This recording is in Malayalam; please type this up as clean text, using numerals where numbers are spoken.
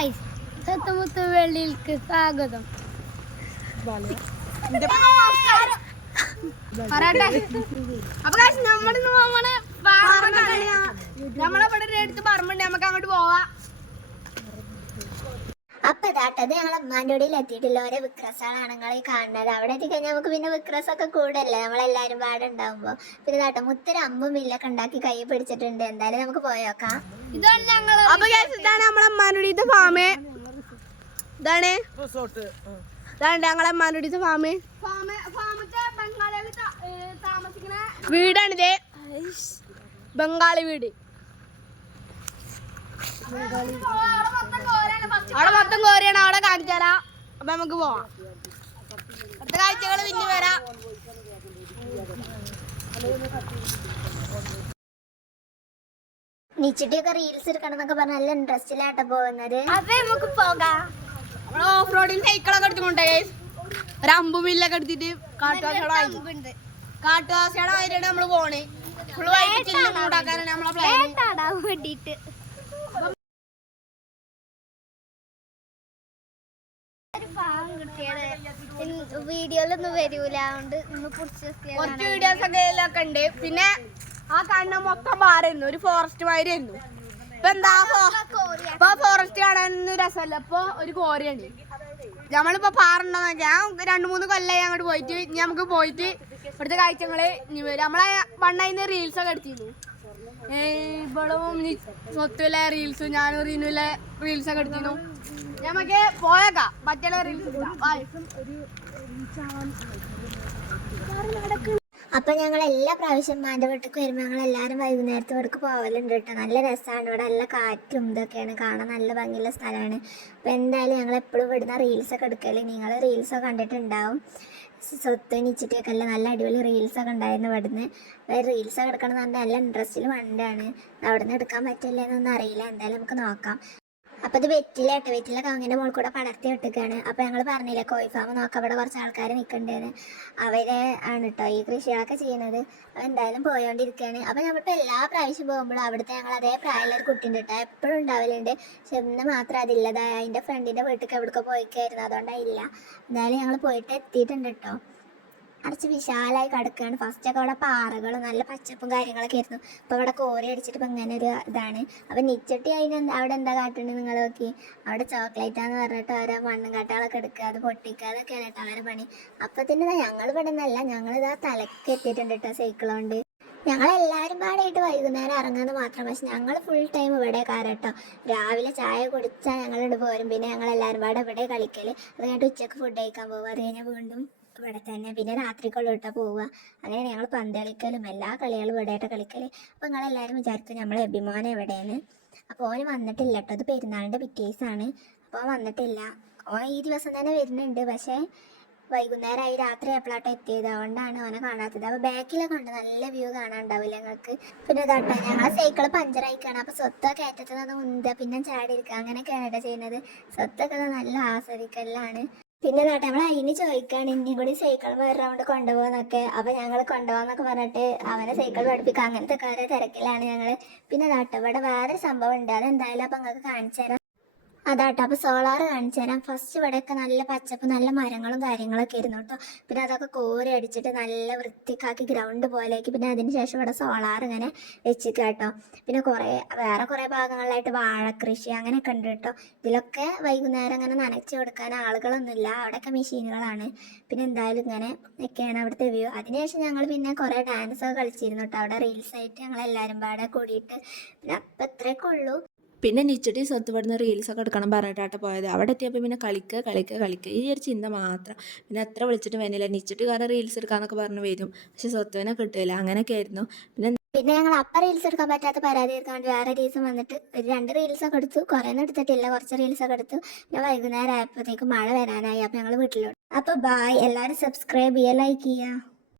ഗൈസ് സത്തമുത്ത് വെള്ളിയിലേക്ക് സ്വാഗതം. അപ്പൊ ഇതാട്ടത് ഞങ്ങൾ അമ്മാൻ്റെ കൂടെ എത്തിയിട്ടില്ല. ഓരോ വിക്രസാണ് നിങ്ങൾ ഈ കാണുന്നത്. അവിടെ എത്തിക്കഴിഞ്ഞാൽ നമുക്ക് പിന്നെ വിക്രസൊക്കെ കൂടല്ലേ നമ്മളെല്ലാരും പാടെ ഉണ്ടാവുമ്പോ. പിന്നെ ഇതാട്ടോ മുത്തൊരു അമ്പും വില്ലൊക്കെ ഉണ്ടാക്കി കൈ പിടിച്ചിട്ടുണ്ട്. എന്തായാലും നമുക്ക് പോയോക്കാം. ഇതാണ് ഞങ്ങള് നമ്മളെ അമ്മാനുടീത്തെ ഫാമ്. ഇതാണ് ഞങ്ങളെ അമ്മാനുടീത്തെ ഫാമ്. വീടാണിത്, ബംഗാളി വീട്. അവിടെ മൊത്തം കോരിയാണ്. അവിടെ കാണിച്ചു തരാം. അപ്പൊ നമുക്ക് പോവാം. അടുത്ത കാഴ്ചകള് പിന്നെ വരാം. നിച്ചിട്ടിയൊക്കെ റീൽസ് എടുക്കണം എന്നൊക്കെ പറഞ്ഞ നല്ല ഇൻട്രസ്റ്റിലാട്ടോ പോകുന്നത്. അതെ നമുക്ക് പോകാം. നമ്മള് ഓഫ് റോഡിൽ സൈക്കിളൊക്കെ എടുത്തുകൊണ്ടേ ഒരു അമ്പുമില്ലൊക്കെ എടുത്തിട്ട് കാട്ടുവാസിയുടെ വഴിയാണ് നമ്മള് പോണേ. ഫുള്ള് വൈകിട്ട് ഉണ്ടാക്കാനാണ് നമ്മളെ പ്ലാൻ. വേണ്ടിട്ട് വീഡിയോയിലൊന്നും വരൂല, അതുകൊണ്ട് കുറച്ച് വീഡിയോസ് ഒക്കെ ഉണ്ട്. പിന്നെ ആ കാണുന്ന മൊത്തം പാറായിരുന്നു, ഒരു ഫോറസ്റ്റ് മാതിരിയായിരുന്നു. ഇപ്പൊ എന്താ ഇപ്പൊ ഫോറസ്റ്റ് കാണാൻ രസമല്ല, ഇപ്പൊ ഒരു കോരയാണ്. നമ്മളിപ്പോ പാറുണ്ടോന്ന് വെച്ചാൽ 2-3 കൊല്ലായി അങ്ങോട്ട് പോയിട്ട്. ഇനി നമുക്ക് പോയിട്ട് ഇവിടുത്തെ കാഴ്ചകള് ഇനി വരും. നമ്മളെ പണ്ടായിന്ന് റീൽസ് ഒക്കെ എടുത്തിരുന്നു. ഇവളും സ്വത്തുവിലെ റീൽസും ഞാനും റീനുവിലെ റീൽസ് ഒക്കെ എടുത്തിരുന്നു. നമുക്ക് പോയേക്കാം. മറ്റുള്ള റീൽസ് അപ്പൊ ഞങ്ങൾ എല്ലാ പ്രാവശ്യം മാൻ്റെ വീട്ടിലേക്ക് വരുമ്പോൾ ഞങ്ങൾ എല്ലാവരും വൈകുന്നേരത്തെ ഇവിടേക്ക് പോകലുണ്ട് കേട്ടോ. നല്ല രസമാണ് ഇവിടെ, നല്ല കാറ്റും ഇതൊക്കെയാണ്, കാണാൻ നല്ല ഭംഗിയുള്ള സ്ഥലമാണ്. അപ്പോൾ എന്തായാലും ഞങ്ങൾ എപ്പോഴും ഇവിടുന്ന് റീൽസൊക്കെ എടുക്കല്. നിങ്ങൾ റീൽസൊക്കെ കണ്ടിട്ടുണ്ടാവും. സ്വത്ത് നിച്ചിട്ടൊക്കെ അല്ല നല്ല അടിപൊളി റീൽസൊക്കെ ഉണ്ടായിരുന്നു ഇവിടുന്ന്. റീൽസൊക്കെ എടുക്കണം എന്ന് പറഞ്ഞാൽ നല്ല ഇൻട്രസ്റ്റിൽ വണ്ടാണ്. അവിടെ നിന്ന് എടുക്കാൻ പറ്റില്ല എന്നൊന്നും അറിയില്ല. എന്തായാലും നമുക്ക് നോക്കാം. അപ്പോൾ ഇത് വെറ്റിലെ കവുങ്ങിൻ്റെ മുകളിൽ കൂടെ പടർത്തി വിട്ടിക്കാണ്. അപ്പോൾ ഞങ്ങൾ പറഞ്ഞില്ലേ കോഴി ഫാം നോക്കാം, അവിടെ കുറച്ച് ആൾക്കാർ നിൽക്കണ്ടേന്ന്. അവരെ ആണ് കേട്ടോ ഈ കൃഷികളൊക്കെ ചെയ്യുന്നത്. അപ്പോൾ എന്തായാലും പോയോണ്ടിരിക്കുകയാണ്. അപ്പോൾ നമ്മളിപ്പോൾ എല്ലാ പ്രാവശ്യം പോകുമ്പോഴും അവിടുത്തെ ഞങ്ങൾ അതേ പ്രായമുള്ള ഒരു കുട്ടി ഉണ്ട് കേട്ടോ, എപ്പോഴും ഉണ്ടാവലുണ്ട്. പക്ഷെ ഇന്ന് മാത്രം അതില്ലതാ അതിൻ്റെ ഫ്രണ്ടിൻ്റെ വീട്ടിലേക്ക് എവിടേക്ക് പോയിക്കായിരുന്നു, അതുകൊണ്ടായില്ല. എന്തായാലും ഞങ്ങൾ പോയിട്ട് എത്തിയിട്ടുണ്ട് കേട്ടോ. കുറച്ച് വിശാലമായി കിടക്കുകയാണ്. ഫസ്റ്റൊക്കെ അവിടെ പാറകളും നല്ല പച്ചപ്പും കാര്യങ്ങളൊക്കെ ആയിരുന്നു. അപ്പോൾ ഇവിടെ കോരി അടിച്ചിട്ട് ഇപ്പം ഇങ്ങനെ ഒരു ഇതാണ്. അപ്പം നിച്ചട്ടി അവിടെ എന്താ കാട്ടുന്നത് നിങ്ങൾ നോക്കി. അവിടെ ചോക്ലേറ്റാന്ന് പറഞ്ഞിട്ട് ഓരോ മണ്ണും കാട്ടുകളൊക്കെ എടുക്കുക, അത് പൊട്ടിക്കുക, അതൊക്കെയാണ് കേട്ടോ അവരെ പണി. അപ്പം തന്നെ ഞങ്ങൾ ഇവിടെ നിന്നല്ല, ഞങ്ങളിതാ തലക്ക് എത്തിയിട്ടുണ്ട് കേട്ടോ സൈക്കിൾ കൊണ്ട്. ഞങ്ങളെല്ലാവരും പാടായിട്ട് വൈകുന്നേരം ഇറങ്ങുന്നത് മാത്രം. പക്ഷെ ഞങ്ങൾ ഫുൾ ടൈം ഇവിടെ കാരട്ടോ. രാവിലെ ചായ കുടിച്ചാൽ ഞങ്ങളിവിടെ പോരും. പിന്നെ ഞങ്ങളെല്ലാവരും പാടെ ഇവിടെ കളിക്കൽ. അത് കഴിഞ്ഞിട്ട് ഉച്ചക്ക് ഫുഡ് കഴിക്കാൻ പോകുക. അത് കഴിഞ്ഞാൽ വീണ്ടും ഇവിടെ തന്നെ. പിന്നെ രാത്രിക്കുള്ളിട്ടാ പോവുക. അങ്ങനെ ഞങ്ങൾ പന്ത് കളിക്കലും എല്ലാ കളികളും ഇവിടെയായിട്ട് കളിക്കൽ. അപ്പോൾ നിങ്ങളെല്ലാവരും വിചാരിക്കും നമ്മളെ അഭിമാനം എവിടെയെന്ന്. അപ്പോൾ ഓന് വന്നിട്ടില്ല കേട്ടോ. അത് പെരുന്നാളിൻ്റെ പിറ്റേസാണ്. അപ്പോൾ ഓൻ വന്നിട്ടില്ല. ഓൻ ഈ ദിവസം തന്നെ വരുന്നുണ്ട്. പക്ഷേ വൈകുന്നേരമായി രാത്രി എപ്പോഴാട്ടോ എത്തിയത്, അതുകൊണ്ടാണ് ഓനെ കാണാത്തത്. അപ്പോൾ ബാക്കിലൊക്കെ ഉണ്ട് നല്ല വ്യൂ കാണാനുണ്ടാവില്ല ഞങ്ങൾക്ക്. പിന്നെ ഇതാട്ടോ ഞങ്ങളെ സൈക്കിൾ പഞ്ചറായിക്കാണ്. അപ്പോൾ സ്വത്തൊക്കെ ഏറ്റത്തുനിന്ന് ഉന്തുക പിന്നെ ചാടി ഇരിക്കുക, അങ്ങനെയൊക്കെയാണ് കേട്ടോ ചെയ്യുന്നത്. സ്വത്തൊക്കെ നല്ല ആസ്വദിക്കലാണ്. പിന്നെ നാട്ടെ നമ്മൾ അതിന് ചോദിക്കുകയാണ് ഇനിയും കൂടി സൈക്കിൾ വേറെ റൗണ്ട് കൊണ്ടുപോകുന്നൊക്കെ. അപ്പോൾ ഞങ്ങൾ കൊണ്ടുപോകാന്നൊക്കെ പറഞ്ഞിട്ട് അവനെ സൈക്കിൾ പഠിപ്പിക്കുക, അങ്ങനത്തെ കുറേ തിരക്കിലാണ് ഞങ്ങൾ. പിന്നെ നാട്ടെ ഇവിടെ വേറൊരു സംഭവം ഉണ്ട്, അതെന്തായാലും അപ്പം നിങ്ങൾക്ക് കാണിച്ചു തരാം. അതാട്ടോ അപ്പോൾ സോളാർ കാണിച്ചു തരാം. ഫസ്റ്റ് ഇവിടെയൊക്കെ നല്ല പച്ചപ്പ് നല്ല മരങ്ങളും കാര്യങ്ങളൊക്കെ ആയിരുന്നു കേട്ടോ. പിന്നെ അതൊക്കെ കോരി അടിച്ചിട്ട് നല്ല വൃത്തിക്കാക്കി ഗ്രൗണ്ട് പോലെയാക്കി. പിന്നെ അതിന് ശേഷം ഇവിടെ സോളാർ ഇങ്ങനെ വെച്ചിട്ട് കേട്ടോ. പിന്നെ വേറെ കുറേ ഭാഗങ്ങളിലായിട്ട് വാഴക്കൃഷി അങ്ങനെയൊക്കെ ഉണ്ട് കേട്ടോ. ഇതിലൊക്കെ വൈകുന്നേരം അങ്ങനെ നനച്ചു കൊടുക്കാൻ ആളുകളൊന്നുമില്ല, അവിടെയൊക്കെ മെഷീനുകളാണ്. പിന്നെ എന്തായാലും ഇങ്ങനെ ഒക്കെയാണ് അവിടുത്തെ വ്യൂ. അതിനുശേഷം ഞങ്ങൾ പിന്നെ കുറേ ഡാൻസൊക്കെ കളിച്ചിരുന്നു കേട്ടോ അവിടെ റീൽസായിട്ട് ഞങ്ങളെല്ലാവരും പാടെ കൂടിയിട്ട്. പിന്നെ അപ്പം ഇത്രയൊക്കെ ഉള്ളൂ. പിന്നെ നിച്ചിട്ട് സ്വത്ത് ഇവിടുന്ന് റീൽസൊക്കെ എടുക്കണം പറഞ്ഞിട്ടാണ് പോയത്. അവിടെ എത്തിയപ്പോൾ പിന്നെ കളിക്കുക ഈ ഒരു ചിന്ത മാത്രം. പിന്നെ എത്ര വിളിച്ചിട്ട് വേനില്ല. നിച്ചിട്ട് കാരണം റീൽസ് എടുക്കാന്നൊക്കെ പറഞ്ഞ് വരും, പക്ഷെ സ്വത്തുവിനെ കിട്ടില്ല. അങ്ങനെയൊക്കെ ആയിരുന്നു. പിന്നെ ഞങ്ങൾ അപ്പം റീൽസ് എടുക്കാൻ പറ്റാത്ത പരാതി എടുക്കാൻ വേറെ ദിവസം വന്നിട്ട് 2 റീൽസൊക്കെ എടുത്തു. കുറേയൊന്നും എടുത്തിട്ടില്ല, കുറച്ച് റീൽസൊക്കെ എടുത്തു. പിന്നെ വൈകുന്നേരം ആയപ്പോഴത്തേക്കും മഴ വരാനായി. അപ്പോൾ ഞങ്ങൾ വീട്ടിലോട്ട്. അപ്പോൾ ബായ്, എല്ലാവരും സബ്സ്ക്രൈബ് ചെയ്യുക, ലൈക്ക് ചെയ്യുക.